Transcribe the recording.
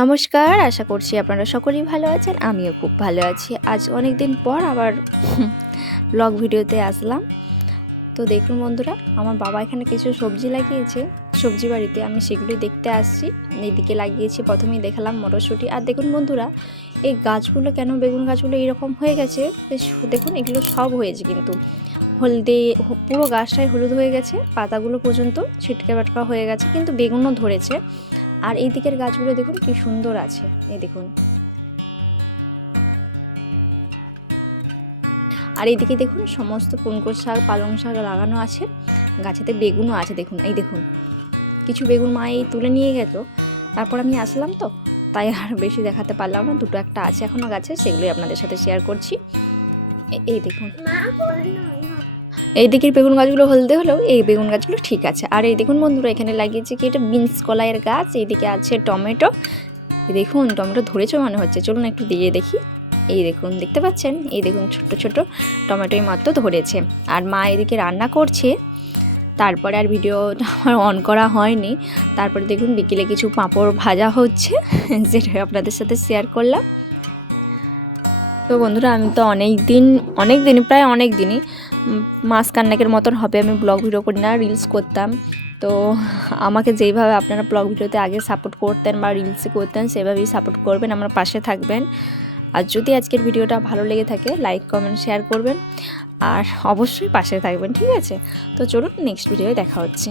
নমস্কার, আশা করছি আপনারা সকলেই ভালো আছেন। আমিও খুব ভালো আছি। আজ অনেক দিন পর আবার ব্লগ ভিডিওতে আসলাম। তো দেখুন বন্ধুরা, আমার বাবা এখানে কিছু সবজি লাগিয়েছে সবজি বাড়িতে, আমি সেগুলোই দেখতে আসছি। এইদিকে লাগিয়েছি, প্রথমেই দেখালাম মটরশুঁটি। আর দেখুন বন্ধুরা, এই গাছগুলো কেন বেগুন গাছগুলো এরকম হয়ে গেছে, বেশ দেখুন এগুলো সব হয়েছে কিন্তু হলদে, পুরো গাছটাই হলুদ হয়ে গেছে, পাতাগুলো পর্যন্ত ছিটকে বাটকা হয়ে গেছে, কিন্তু বেগুনও ধরেছে। আর এই দিকের গাছগুলো দেখুন কি সুন্দর আছে, এই দেখুন। আর এইদিকে দেখুন সমস্ত পুনকো শাক, পালং শাক লাগানো আছে, গাছেতে বেগুনও আছে দেখুন। এই দেখুন কিছু বেগুন মা এই তুলে নিয়ে গেল, তারপর আমি আসলাম তো তাই আর বেশি দেখাতে পারলাম না। দুটো একটা আছে এখনও গাছে, সেগুলোই আপনাদের সাথে শেয়ার করছি। এই দেখুন, এই দিকের বেগুন গাছগুলো হলদে হলেও এই বেগুন গাছগুলো ঠিক আছে। আর এই দেখুন বন্ধুরা, এখানে লাগিয়েছি কি, এটা বিনস কলাইয়ের গাছ। এইদিকে আছে টমেটো, দেখুন টমেটো ধরেছে মনে হচ্ছে, চলুন একটু দিয়ে দেখি। এই দেখুন, দেখতে পাচ্ছেন, এই দেখুন ছোট্ট ছোট্ট টমেটোই মাত্র ধরেছে। আর মা এদিকে রান্না করছে, তারপরে আর ভিডিও আমার অন করা হয়নি। তারপরে দেখুন বিকেলে কিছু পাঁপড় ভাজা হচ্ছে, যেটা আপনাদের সাথে শেয়ার করলাম। তো বন্ধুরা, আমি তো অনেক দিন প্রায় অনেক দিনই মাস কান্নাকের মতন হবে আমি ব্লগ ভিডিও করি না, রিলস করতাম। তো আমাকে যেইভাবে আপনারা ব্লগ ভিডিওতে আগে সাপোর্ট করতেন বা রিলসে করতেন, সেভাবেই সাপোর্ট করবেন, আমার পাশে থাকবেন। আর যদি আজকের ভিডিওটা ভালো লেগে থাকে, লাইক কমেন্ট শেয়ার করবেন, আর অবশ্যই পাশে থাকবেন, ঠিক আছে? তো চলুন নেক্সট ভিডিওয় দেখা হচ্ছে।